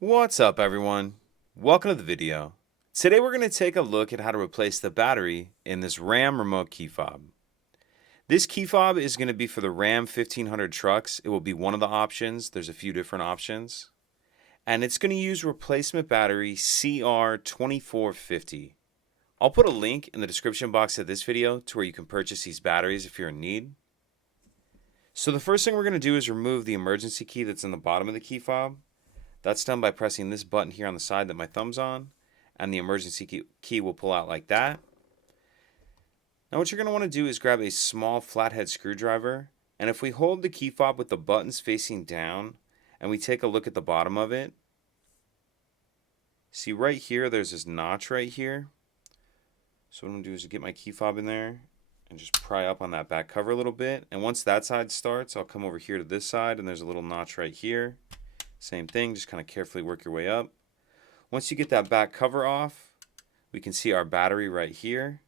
What's up, everyone? Welcome to the video. Today we're going to take a look at how to replace the battery in this Ram remote key fob. This key fob is going to be for the Ram 1500 trucks. It will be one of the options. There's a few different options. And it's going to use replacement battery CR2450. I'll put a link in the description box of this video to where you can purchase these batteries if you're in need. So the first thing we're going to do is remove the emergency key that's in the bottom of the key fob. That's done by pressing this button here on the side that my thumb's on, and the emergency key will pull out like that. Now what you're going to want to do is grab a small flathead screwdriver, and if we hold the key fob with the buttons facing down, and we take a look at the bottom of it, see right here there's this notch right here. So what I'm going to do is get my key fob in there and just pry up on that back cover a little bit, and once that side starts, I'll come over here to this side, and there's a little notch right here. Same thing, just kind of carefully work your way up. Once you get that back cover off, we can see our battery right here.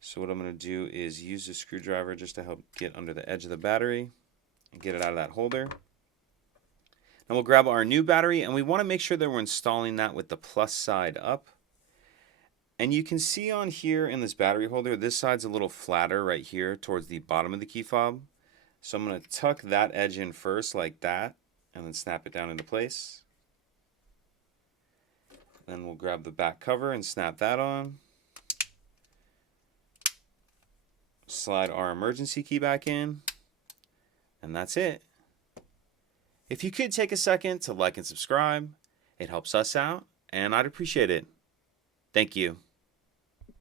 So what I'm going to do is use the screwdriver just to help get under the edge of the battery and get it out of that holder. Now we'll grab our new battery, and we want to make sure that we're installing that with the plus side up. And you can see on here in this battery holder, this side's a little flatter right here towards the bottom of the key fob. So I'm going to tuck that edge in first like that and then snap it down into place. Then we'll grab the back cover and snap that on. Slide our emergency key back in, and that's it. If you could take a second to like and subscribe, it helps us out and I'd appreciate it. Thank you.